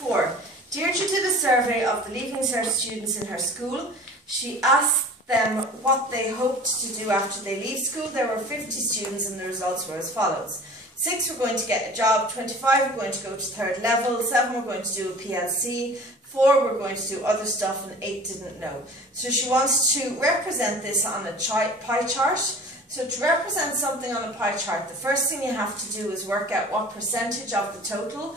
4. Deirdre did a survey of the Leaving Cert students in her school. She asked them what they hoped to do after they leave school. There were 50 students and the results were as follows. 6 were going to get a job, 25 were going to go to 3rd level, 7 were going to do a PLC, 4 were going to do other stuff and 8 didn't know. So she wants to represent this on a pie chart. So to represent something on a pie chart, the first thing you have to do is work out what percentage of the total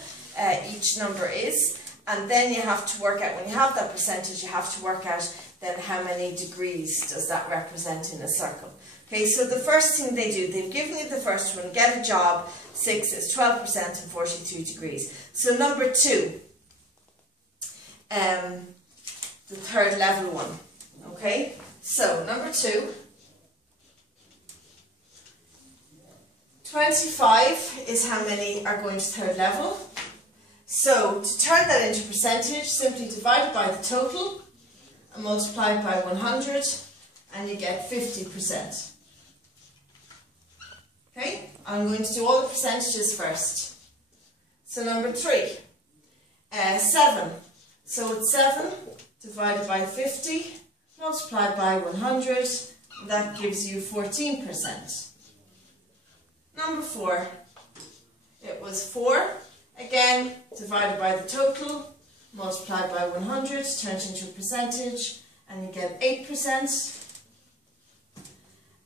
each number is. And then you have to work out, when you have that percentage, you have to work out then how many degrees does that represent in a circle. Okay, so the first thing they do, they've given you the first one, get a job, 6 is 12% and 42 degrees. So number 2, the 3rd level one. Okay, so number 2, 25 is how many are going to 3rd level. So to turn that into percentage, simply divide it by the total and multiply it by 100 and you get 50%. Okay, I'm going to do all the percentages first. So number 3, 7. So it's 7 divided by 50 multiplied by 100, that gives you 14%. Number 4, it was 4, again divided by the total, multiplied by 100, turns into a percentage, and you get 8%.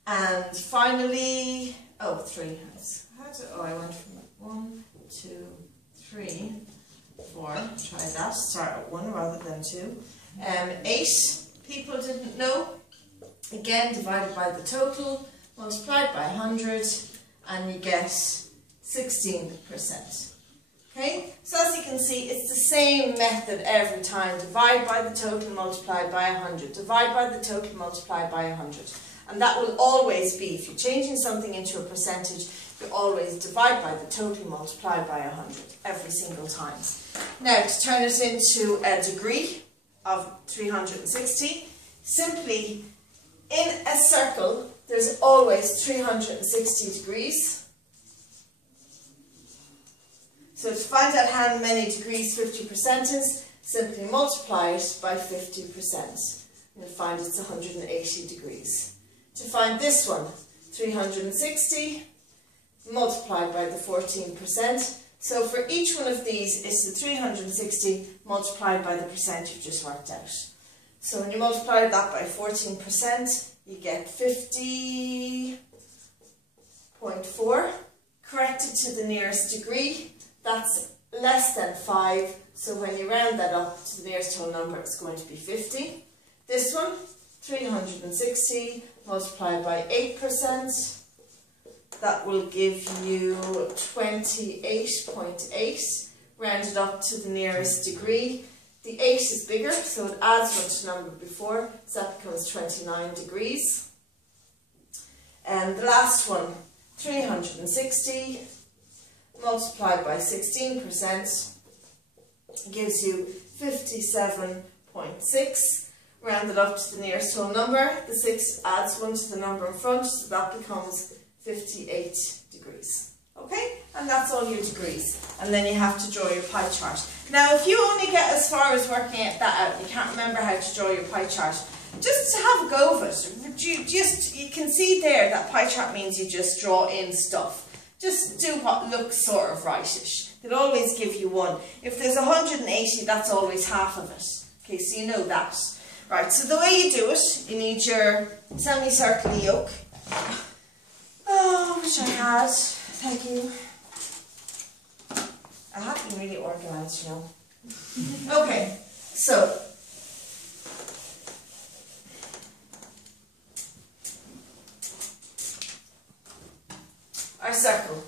And finally, 3. I went from 1, 2, 3, 4. Try that. Start at 1 rather than 2. 8 people didn't know. Again, divided by the total, multiplied by 100, and you get 16%. Okay, so as you can see, it's the same method every time. Divide by the total multiplied by 100. Divide by the total multiplied by 100. And that will always be, if you're changing something into a percentage, you always divide by the total multiplied by 100 every single time. Now, to turn it into a degree of 360, simply in a circle, there's always 360 degrees. So to find out how many degrees 50% is, simply multiply it by 50%. And you'll find it's 180 degrees. To find this one, 360 multiplied by the 14%. So for each one of these, it's the 360 multiplied by the percent you've just worked out. So when you multiply that by 14%, you get 50.4. Corrected to the nearest degree, that's less than 5. So when you round that up to the nearest whole number, it's going to be 50. This one, 360 multiplied by 8. That will give you 28.8, rounded up to the nearest degree. The 8 is bigger, so it adds one to the number before, so that becomes 29 degrees. And the last one, 360 multiplied by 16% gives you 57.6. Rounded up to the nearest whole number, the 6 adds one to the number in front, so that becomes 58 degrees. Okay, and that's all your degrees. And then you have to draw your pie chart. Now, if you only get as far as working that out, you can't remember how to draw your pie chart, just have a go of it. You can see there that pie chart means you just draw in stuff. Just do what looks sort of rightish. They'll always give you 1. If there's 180, that's always half of it. Okay, so you know that. Right, so the way you do it, you need your semicircle yoke. Oh, which I had. Thank you. I have been really organised, you know. Okay, so our circle.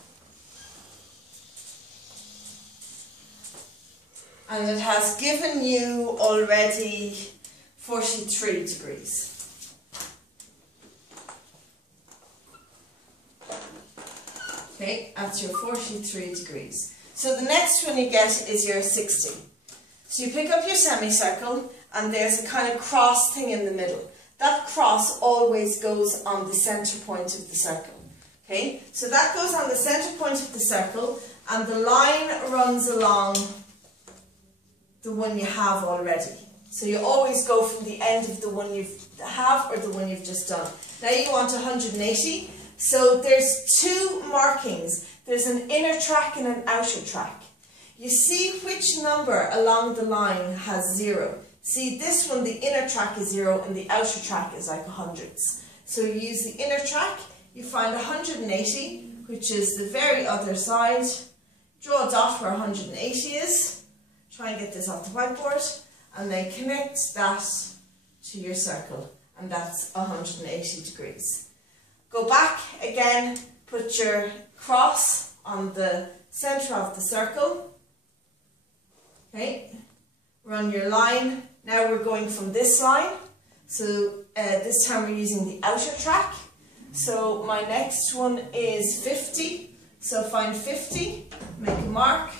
And it has given you already 43 degrees. Okay, that's your 43 degrees. So the next one you get is your 60. So you pick up your semicircle and there's a kind of cross thing in the middle. That cross always goes on the centre point of the circle. Okay, so that goes on the centre point of the circle and the line runs along the one you have already. So you always go from the end of the one you have or the one you've just done. Now you want 180. So there's two markings. There's an inner track and an outer track. You see which number along the line has 0. See, this one, the inner track is 0 and the outer track is like hundreds. So you use the inner track, you find 180, which is the very other side. Draw a dot where 180 is. Try and get this off the whiteboard. And then connect that to your circle. And that's 180 degrees. Go back again, put your cross on the centre of the circle. Okay, run your line. Now we're going from this line. So this time we're using the outer track. So my next one is 50. So find 50, make a mark,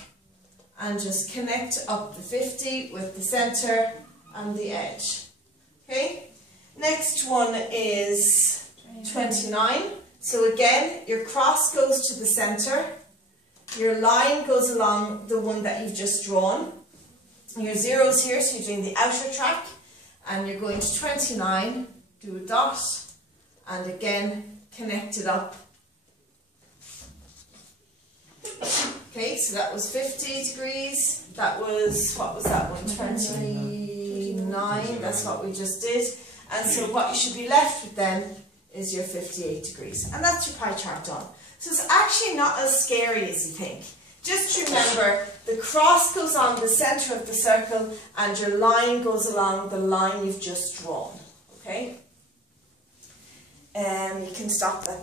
and just connect up the 50 with the centre and the edge. Okay, next one is 29. So again, your cross goes to the centre, your line goes along the one that you've just drawn. Your zeros here, so you're doing the outer track, and you're going to 29, do a dot, and again connect it up. Okay, so that was 50 degrees. That was, what was that one? 29, that's what we just did. And so what you should be left with then is your 58 degrees. And that's your pie chart done. So it's actually not as scary as you think. Just remember, the cross goes on the centre of the circle and your line goes along the line you've just drawn. Okay? You can stop that.